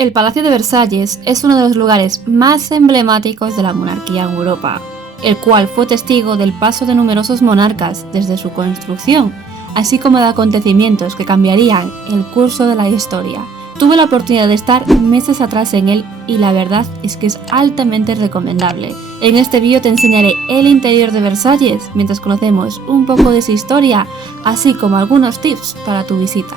El Palacio de Versalles es uno de los lugares más emblemáticos de la monarquía en Europa, el cual fue testigo del paso de numerosos monarcas desde su construcción, así como de acontecimientos que cambiarían el curso de la historia. Tuve la oportunidad de estar meses atrás en él y la verdad es que es altamente recomendable. En este vídeo te enseñaré el interior de Versalles mientras conocemos un poco de su historia, así como algunos tips para tu visita.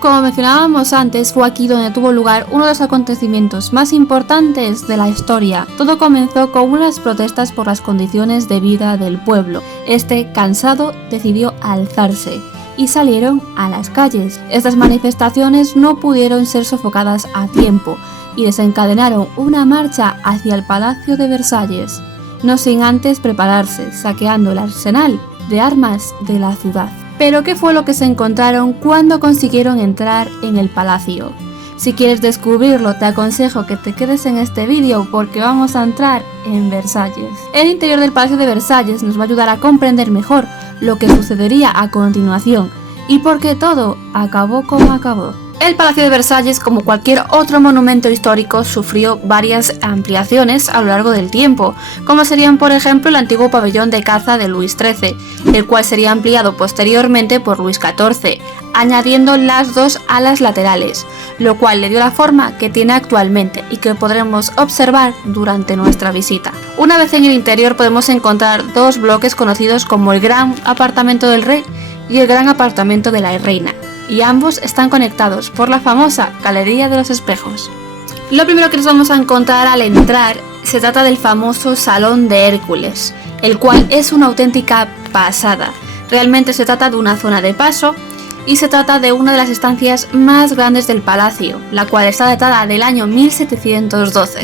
Como mencionábamos antes, fue aquí donde tuvo lugar uno de los acontecimientos más importantes de la historia. Todo comenzó con unas protestas por las condiciones de vida del pueblo. Este, cansado, decidió alzarse y salieron a las calles. Estas manifestaciones no pudieron ser sofocadas a tiempo y desencadenaron una marcha hacia el Palacio de Versalles, no sin antes prepararse, saqueando el arsenal de armas de la ciudad. Pero ¿qué fue lo que se encontraron cuando consiguieron entrar en el palacio? Si quieres descubrirlo, te aconsejo que te quedes en este vídeo porque vamos a entrar en Versalles. El interior del Palacio de Versalles nos va a ayudar a comprender mejor lo que sucedería a continuación y por qué todo acabó como acabó. El Palacio de Versalles, como cualquier otro monumento histórico, sufrió varias ampliaciones a lo largo del tiempo, como serían por ejemplo el antiguo pabellón de caza de Luis XIII, el cual sería ampliado posteriormente por Luis XIV, añadiendo las dos alas laterales, lo cual le dio la forma que tiene actualmente y que podremos observar durante nuestra visita. Una vez en el interior podemos encontrar dos bloques conocidos como el Gran Apartamento del Rey y el Gran Apartamento de la Reina, y ambos están conectados por la famosa Galería de los Espejos. Lo primero que nos vamos a encontrar al entrar se trata del famoso Salón de Hércules, el cual es una auténtica pasada. Realmente se trata de una zona de paso y se trata de una de las estancias más grandes del palacio, la cual está datada del año 1712.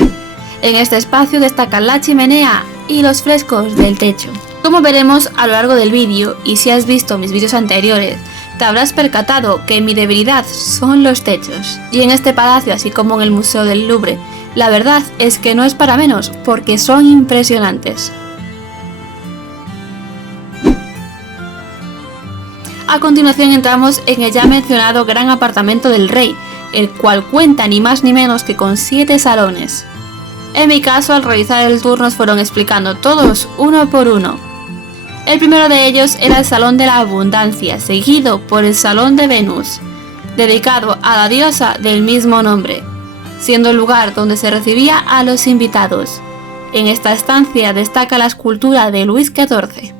En este espacio destacan la chimenea y los frescos del techo. Como veremos a lo largo del vídeo, y si has visto mis vídeos anteriores, te habrás percatado que mi debilidad son los techos. Y en este palacio, así como en el Museo del Louvre, la verdad es que no es para menos, porque son impresionantes. A continuación entramos en el ya mencionado Gran Apartamento del Rey, el cual cuenta ni más ni menos que con 7 salones. En mi caso, al realizar el tour nos fueron explicando todos uno por uno. El primero de ellos era el Salón de la Abundancia, seguido por el Salón de Venus, dedicado a la diosa del mismo nombre, siendo el lugar donde se recibía a los invitados. En esta estancia destaca la escultura de Luis XIV.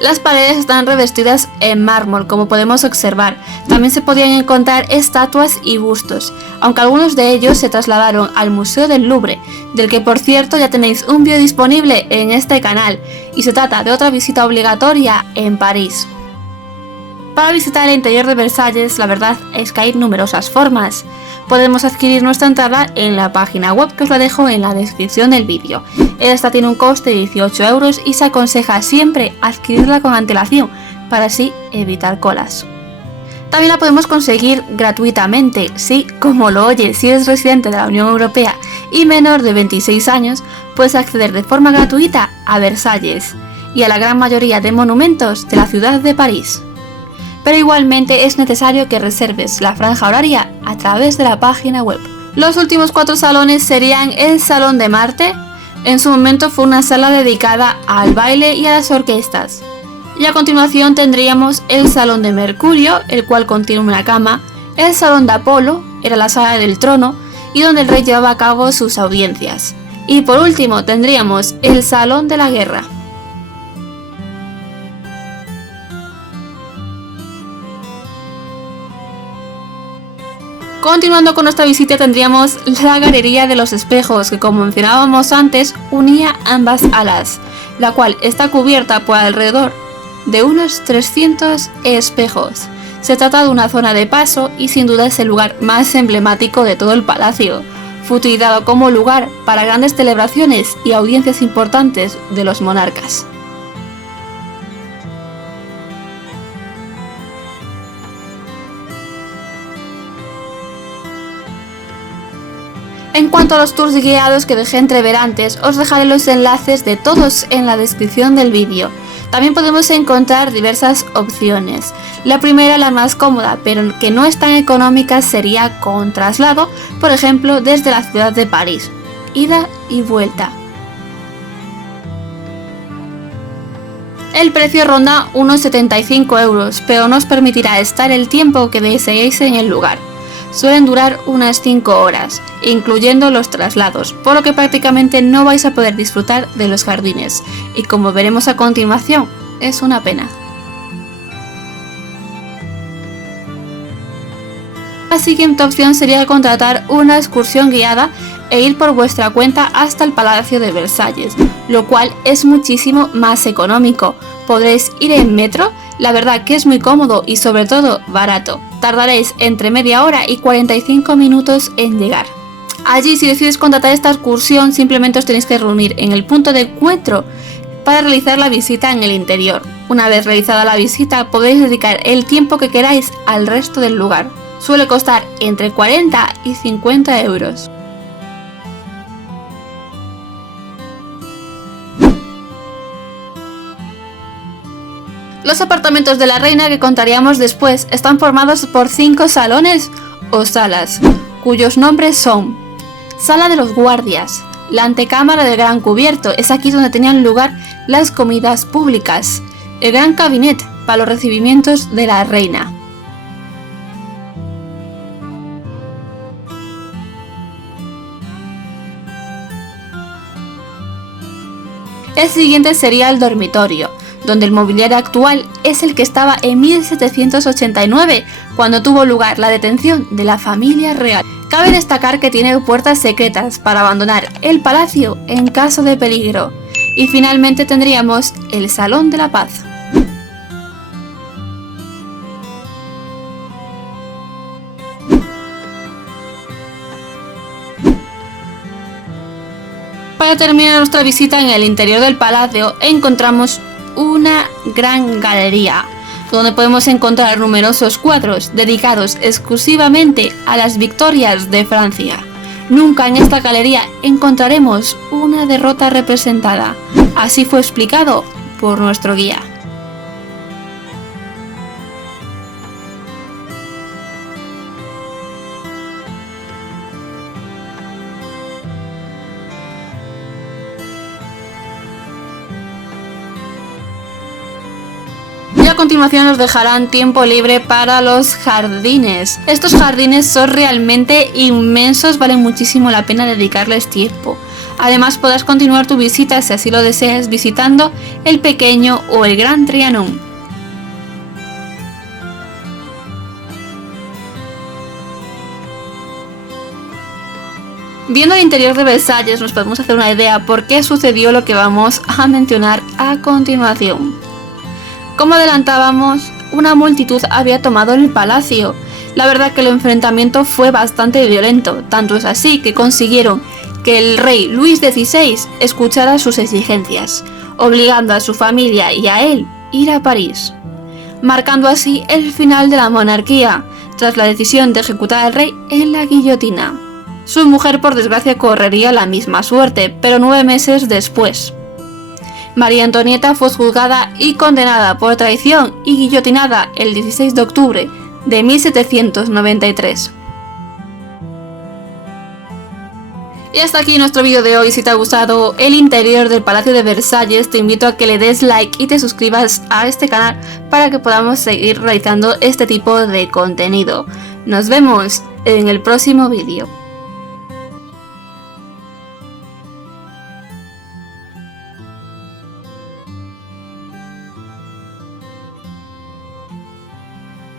Las paredes están revestidas en mármol, como podemos observar. También se podían encontrar estatuas y bustos, aunque algunos de ellos se trasladaron al Museo del Louvre, del que por cierto ya tenéis un vídeo disponible en este canal, y se trata de otra visita obligatoria en París. Para visitar el interior de Versalles, la verdad es que hay numerosas formas. Podemos adquirir nuestra entrada en la página web, que os la dejo en la descripción del vídeo. Esta tiene un coste de 18 € y se aconseja siempre adquirirla con antelación para así evitar colas. También la podemos conseguir gratuitamente, sí, como lo oyes, si eres residente de la Unión Europea y menor de 26 años, puedes acceder de forma gratuita a Versalles y a la gran mayoría de monumentos de la ciudad de París. Pero igualmente es necesario que reserves la franja horaria a través de la página web. Los últimos 4 salones serían el Salón de Marte. En su momento fue una sala dedicada al baile y a las orquestas. Y a continuación tendríamos el Salón de Mercurio, el cual contiene una cama. El Salón de Apolo era la sala del trono y donde el rey llevaba a cabo sus audiencias. Y por último tendríamos el Salón de la Guerra. Continuando con nuestra visita tendríamos la Galería de los Espejos, que como mencionábamos antes unía ambas alas, la cual está cubierta por alrededor de unos 300 espejos. Se trata de una zona de paso y sin duda es el lugar más emblemático de todo el palacio. Fue utilizado como lugar para grandes celebraciones y audiencias importantes de los monarcas. En cuanto a los tours guiados que dejé entrever antes, os dejaré los enlaces de todos en la descripción del vídeo. También podemos encontrar diversas opciones. La primera, la más cómoda, pero que no es tan económica, sería con traslado, por ejemplo, desde la ciudad de París, ida y vuelta. El precio ronda unos 75 euros, pero no os permitirá estar el tiempo que deseéis en el lugar. Suelen durar unas 5 horas, incluyendo los traslados, por lo que prácticamente no vais a poder disfrutar de los jardines, y como veremos a continuación, es una pena. La siguiente opción sería contratar una excursión guiada e ir por vuestra cuenta hasta el Palacio de Versalles, lo cual es muchísimo más económico. Podréis ir en metro, la verdad que es muy cómodo y sobre todo barato. Tardaréis entre media hora y 45 minutos en llegar. Allí, si decides contratar esta excursión, simplemente os tenéis que reunir en el punto de encuentro para realizar la visita en el interior. Una vez realizada la visita, podéis dedicar el tiempo que queráis al resto del lugar. Suele costar entre 40 y 50 euros. Los apartamentos de la reina que contaríamos después están formados por 5 salones o salas, cuyos nombres son: Sala de los Guardias, la antecámara del Gran Cubierto, es aquí donde tenían lugar las comidas públicas, el Gran Cabinet para los recibimientos de la reina. El siguiente sería el dormitorio, donde el mobiliario actual es el que estaba en 1789, cuando tuvo lugar la detención de la familia real. Cabe destacar que tiene puertas secretas para abandonar el palacio en caso de peligro. Y finalmente tendríamos el Salón de la Paz. Para terminar nuestra visita en el interior del palacio, encontramos una gran galería, donde podemos encontrar numerosos cuadros dedicados exclusivamente a las victorias de Francia. Nunca en esta galería encontraremos una derrota representada. Así fue explicado por nuestro guía. Y a continuación nos dejarán tiempo libre para los jardines. Estos jardines son realmente inmensos, vale muchísimo la pena dedicarles tiempo. Además podrás continuar tu visita, si así lo deseas, visitando el pequeño o el gran Trianon. Viendo el interior de Versalles nos podemos hacer una idea por qué sucedió lo que vamos a mencionar a continuación. Como adelantábamos, una multitud había tomado el palacio. La verdad que el enfrentamiento fue bastante violento, tanto es así que consiguieron que el rey Luis XVI escuchara sus exigencias, obligando a su familia y a él ir a París, marcando así el final de la monarquía, tras la decisión de ejecutar al rey en la guillotina. Su mujer, por desgracia, correría la misma suerte, pero 9 meses después. María Antonieta fue juzgada y condenada por traición y guillotinada el 16 de octubre de 1793. Y hasta aquí nuestro vídeo de hoy. Si te ha gustado el interior del Palacio de Versalles, te invito a que le des like y te suscribas a este canal para que podamos seguir realizando este tipo de contenido. Nos vemos en el próximo vídeo.